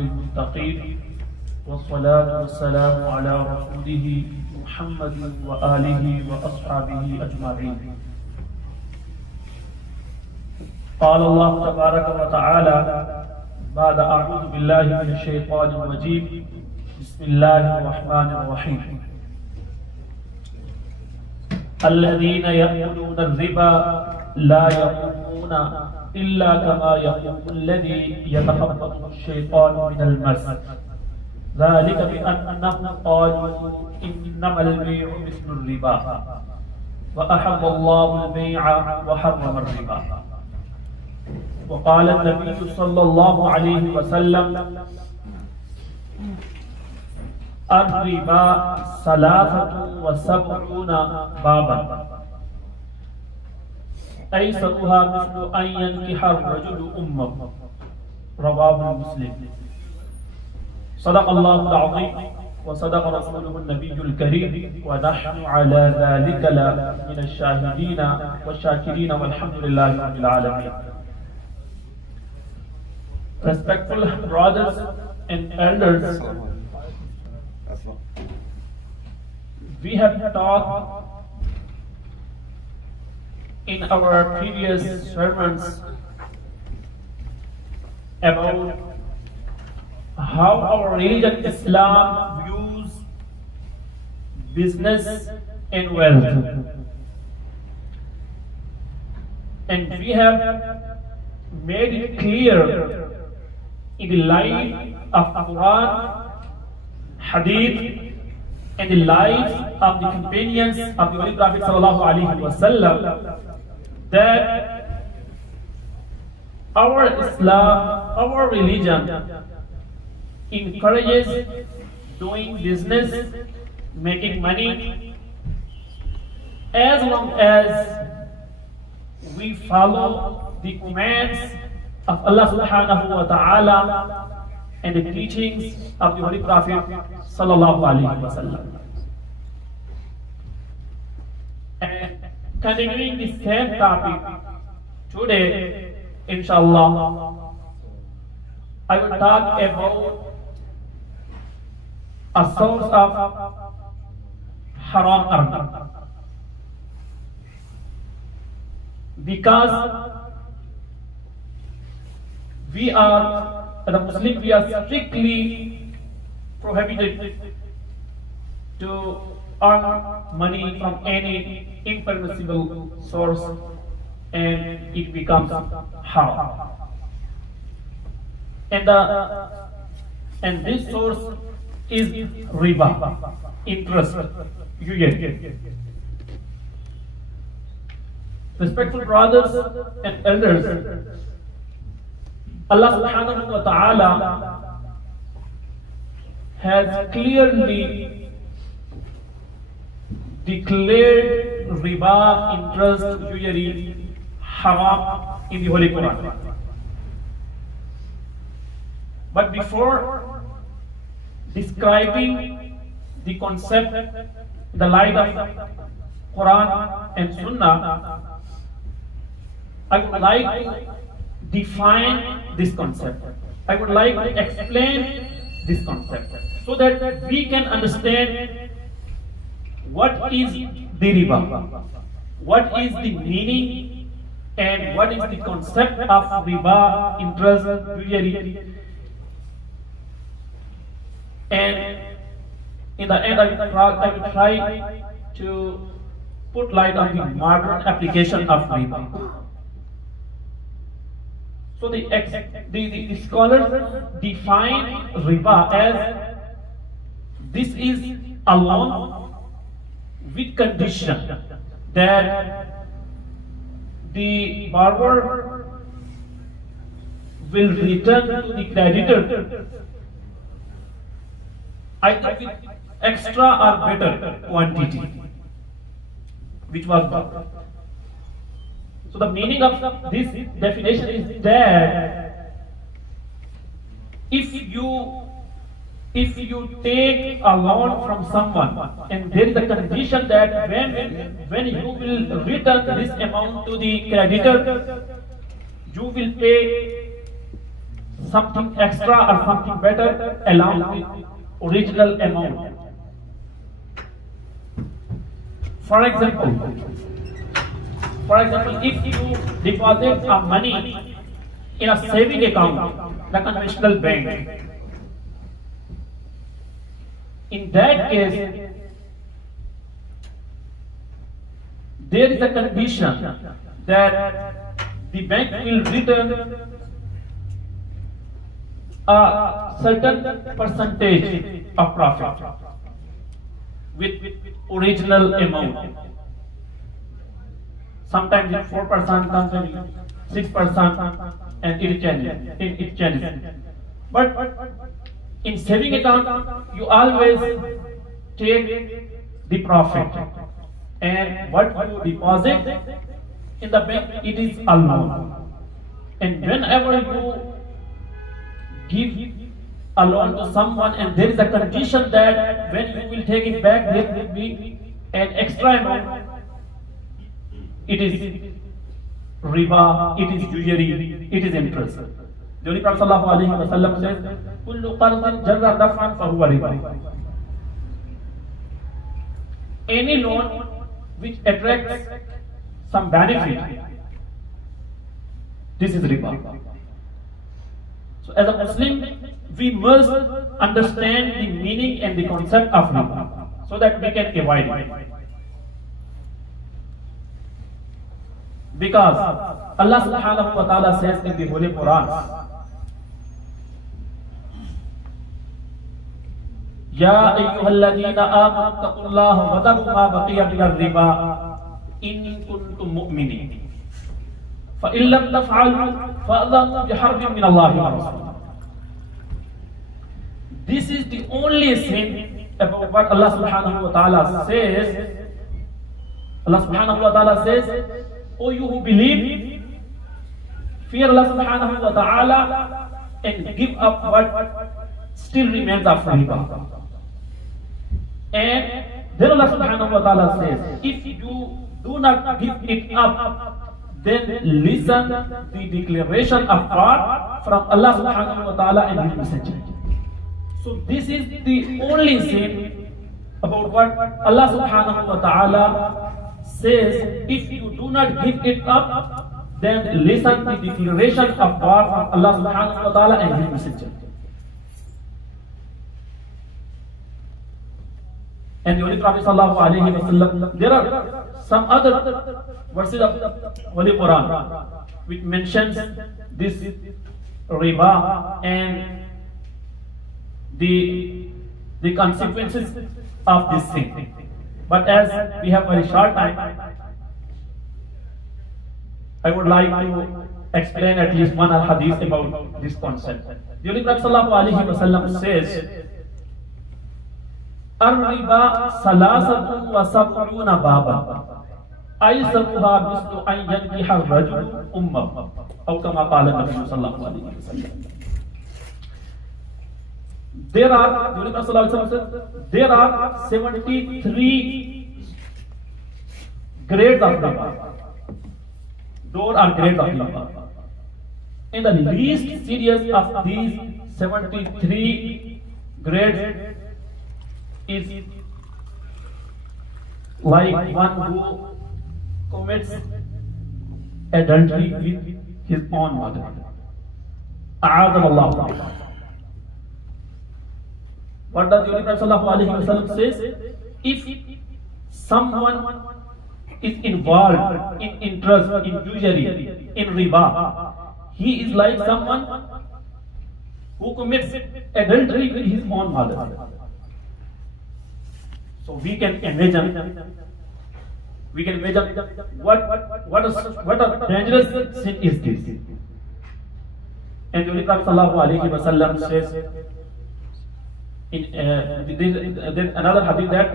للمتقين والصلاة والسلام على رسوله محمد وآله وأصحابه أجمعين. قال الله تبارك وتعالى بعد أعوذ بالله من الشيطان الرجيم بسم الله الرحمن الرحيم. الذين يأكلون الربا لا يقومون إلا كما يقوم الذي يتخبطه الشيطان من المس ذلك بأنهم قالوا إنما البيع مثل الربا وأحل الله البيع وحرم الربا. وقال النبي صلى الله عليه وسلم الربا 73 بابا أيسرها مثل أن ينكح الرجل أمه رواه مسلم. صدق الله العظيم وصدق رسوله النبي الكريم ونحن على ذلك من الشاهدين والشاكرين والحمد لله رب العالمين. Respectful brothers and elders, we have talked in our previous sermons about how our religion Islam views business and wealth, and we have made it clear in the light of Quran, Hadith, and the life of the companions of the Holy Prophet sallallahu alaihi wasallam that our Islam, our religion encourages doing business, making money, as long as we follow the commands of Allah subhanahu wa ta'ala and the teachings of the Holy Prophet sallallahu alaihi wasallam. And continuing the same topic today, inshallah, I will talk about a source of haram earning. Because we are, the Muslims, we are strictly prohibited to earn money from any impermissible source, and it becomes haram. And this source is riba, interest, you get. Respectful brothers and elders, Allah subhanahu wa ta'ala has clearly declared riba, interest, usury haram in the Holy Quran. But before describing the concept in the light of Quran and Sunnah, I would like to define this concept. I would like to explain this concept so that we can understand what is the riba, what is the meaning, and what is the concept of riba, interest, usury. And in the end, I will try to put light on the modern application of riba. So the scholars define riba as this is a loan with condition that the borrower will return to the creditor either with extra or better quantity which was borrowed. So the meaning of this definition is that if you take a loan from someone and there is a condition that when you will return this amount to the creditor, you will pay something extra or something better along with original amount. For example, if you deposit a money in a saving account, the conventional bank, in that case, there is a condition that the bank will return a certain percentage of profit with original amount. Sometimes it's 4%, sometimes 6%, and it changes. But in saving account, you always take the profit, and what you deposit in the bank, it is a loan. And whenever you give a loan to someone, and there is a condition that when you will take it back, there will be an extra amount. It is riba, it is usury, it is interest. The Holy Prophet ﷺ says, "Kullu qardin jarra daf'an fahuwa riba." Any loan which attracts some benefit, this is riba. So as a Muslim, we must understand the meaning and the concept of riba so that we can avoid it. Because Allah subhanahu wa ta'ala says in the Holy Quran, Ya ayyuhalladhina amanu taqullaha wa dharu ma baqiya minar riba in kuntum mu'minin. Fa in lam taf'alu fa'adhanu biharbin min Allahi wa rasulih. This is the only thing about what Allah subhanahu wa ta'ala says. Allah subhanahu wa ta'ala says, "O you who believe, fear Allah subhanahu wa ta'ala and give up what still remains of riba." And then Allah subhanahu wa ta'ala says, if you do not give it up, then listen the declaration of God from Allah subhanahu wa ta'ala and His Messenger. So this is the only thing about what Allah subhanahu wa ta'ala says, if you do not give it up, then listen the declaration of God from Allah subhanahu wa ta'ala and His Messenger. And the Holy Prophet sallallahu alaihi wasallam, there are some other verses of Holy Quran which mentions this riba and the consequences of this thing. But as we have very short time, I would like to explain at least one hadith about this concept. The Holy Prophet sallallahu alaihi wasallam says, "Ar-riba salasatun wa sab'una baban, aysaruha mislu an yankiha ar-rajulu ummahu," or kama qala Nabi sallallahu alaihi wasallam. There are, the Holy Prophet sallallahu alaihi wasallam said, there are 73 grades of riba. Those are grades of riba. And the least serious of these 73 grades is like one who commits adultery with his own mother. A'adallah. What does the Holy Prophet ﷺ says? If someone is involved in interest, in usury, in riba, he is like someone who commits adultery with his own mother. So we can imagine what a dangerous sin is this. And the Holy Prophet ﷺ says in another hadith that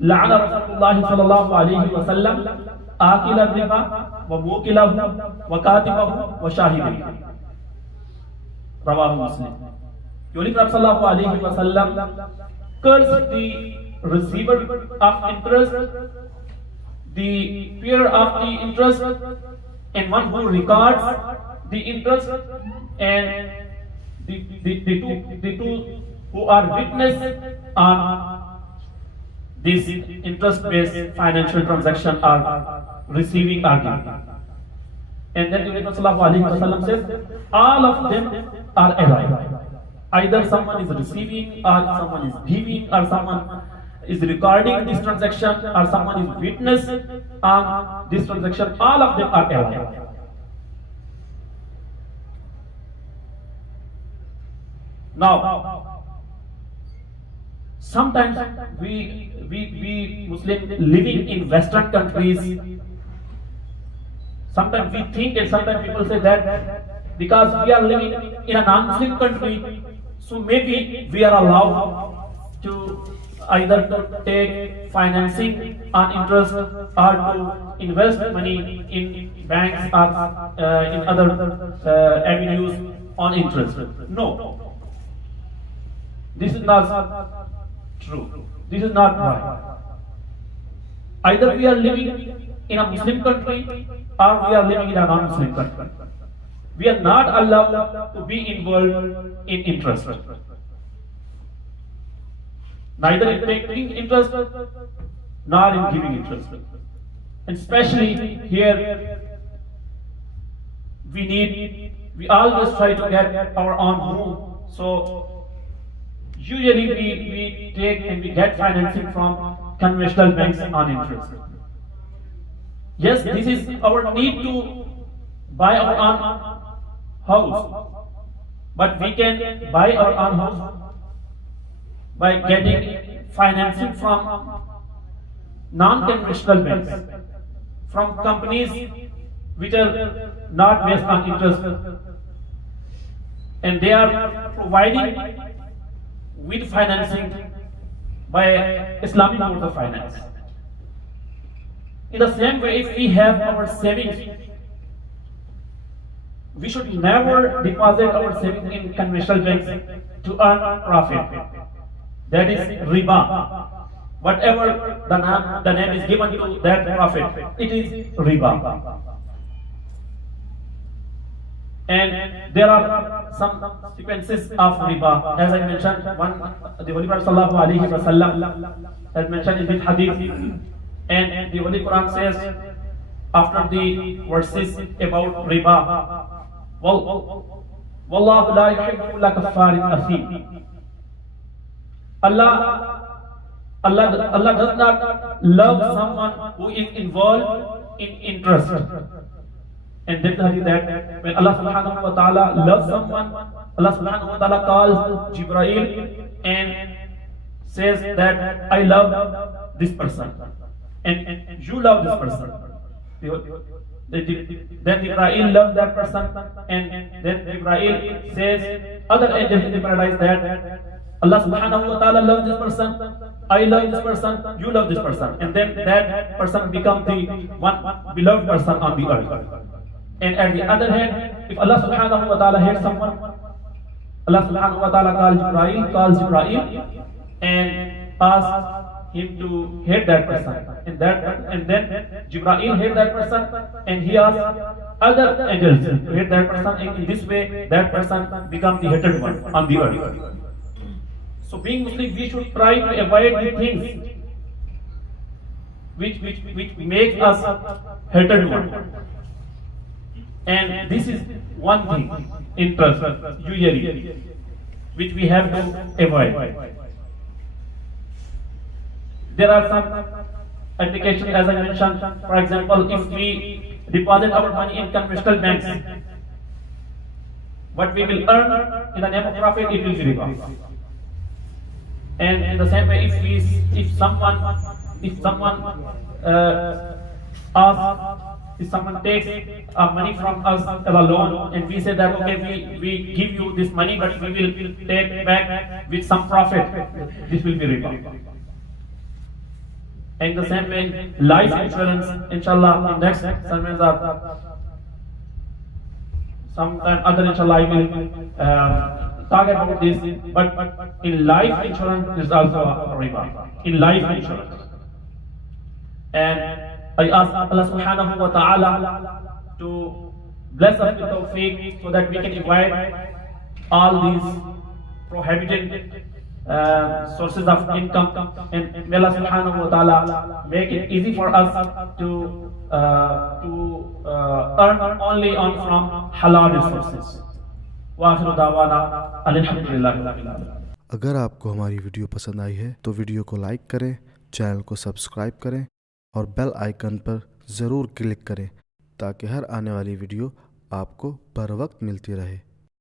لعن رسول الله صلى الله عليه وسلم آكل الربا وموكله وكاتبه وشاهده. رواه Muslim. The Holy Prophet صلى الله عليه وسلم cursed the receiver of interest, the payer of the interest, and one who regards the interest, and the two who are witness on this interest-based financial transaction are receiving or giving. And then the Prophet ﷺ says, all of them are alive. Either someone is receiving, or someone is giving, or someone is recording this transaction, or someone is witness on this transaction. All of them are alive. Now, sometimes we Muslims living in Western countries, sometimes we think, and sometimes people say that because we are living in a non-Muslim country, so maybe we are allowed to either to take financing on interest or to invest money in banks or in other avenues on interest. No. This is not true. This is not right. Either we are living in a Muslim country or we are living in a non-Muslim country. We are not allowed to be involved in interest. Neither in taking interest nor in giving interest. And especially here, we always try to get our own home. So usually we take and we get financing from conventional banks on interest. Yes, this is our need to buy our own house, but we can buy our own house by getting financing from non-conventional banks, from companies which are not based on interest, and they are providing with financing by Islamic mode of finance. In the same way, if we have our savings, we should never deposit our savings in conventional banks to earn profit. That is riba. Whatever the name is given to that profit, it is riba. And there are some sequences of riba. As I mentioned, the Holy Prophet ﷺ has mentioned in this hadith, and the Holy Quran says after the verses about riba, Wallahu la yuhibbu kulla kaffarin athim. Allah does not love someone who is involved in interest. And then that when Allah subhanahu wa ta'ala loves someone, Allah subhanahu wa ta'ala calls Jibreel and says that I love this person and you love this person. Then Jibreel loves that person, and then Jibreel says other angels in the paradise that Allah subhanahu wa ta'ala loves this person, I love this person, you love this person, and then that person becomes the one beloved person on the earth. And at the other hand, if Allah subhanahu wa ta'ala hates someone, Allah subhanahu wa ta'ala calls Jibreel and asks him to hate that person. And then Jibreel hates that person and he asks other angels to hate that person, and in this way that person becomes the hated one on the earth. So being Muslim, we should try to avoid the things which make us hated one. And this is one thing, interest, usually, which we have to avoid. There are some applications, as I mentioned. For example, if we deposit our money in conventional banks, what we will earn in the name of profit, it will be riba. And in the same way, if someone takes money from us as a loan, and we say that okay, we give you this money, but we will take back with some profit, this will be riba. And the same way, life insurance, inshallah, in next sermons are sometime other, inshallah, I will talk about this. But in life insurance, there is also a riba. In life insurance, and I ask Allah subhanahu wa ta'ala to bless us with tawfiq so that we can avoid all these prohibited sources of income, and may Allah subhanahu wa ta'ala make it easy for us to earn only on from halal resources. Wa akhiru da'wana alhamdulillahi rabbil alamin. अगर आपको हमारी video पसंद आई है तो video को like करें, channel को subscribe करें और बेल आइकन पर ज़रूर क्लिक करें ताकि हर आने वाली वीडियो आपको बर वक्त मिलती रहे।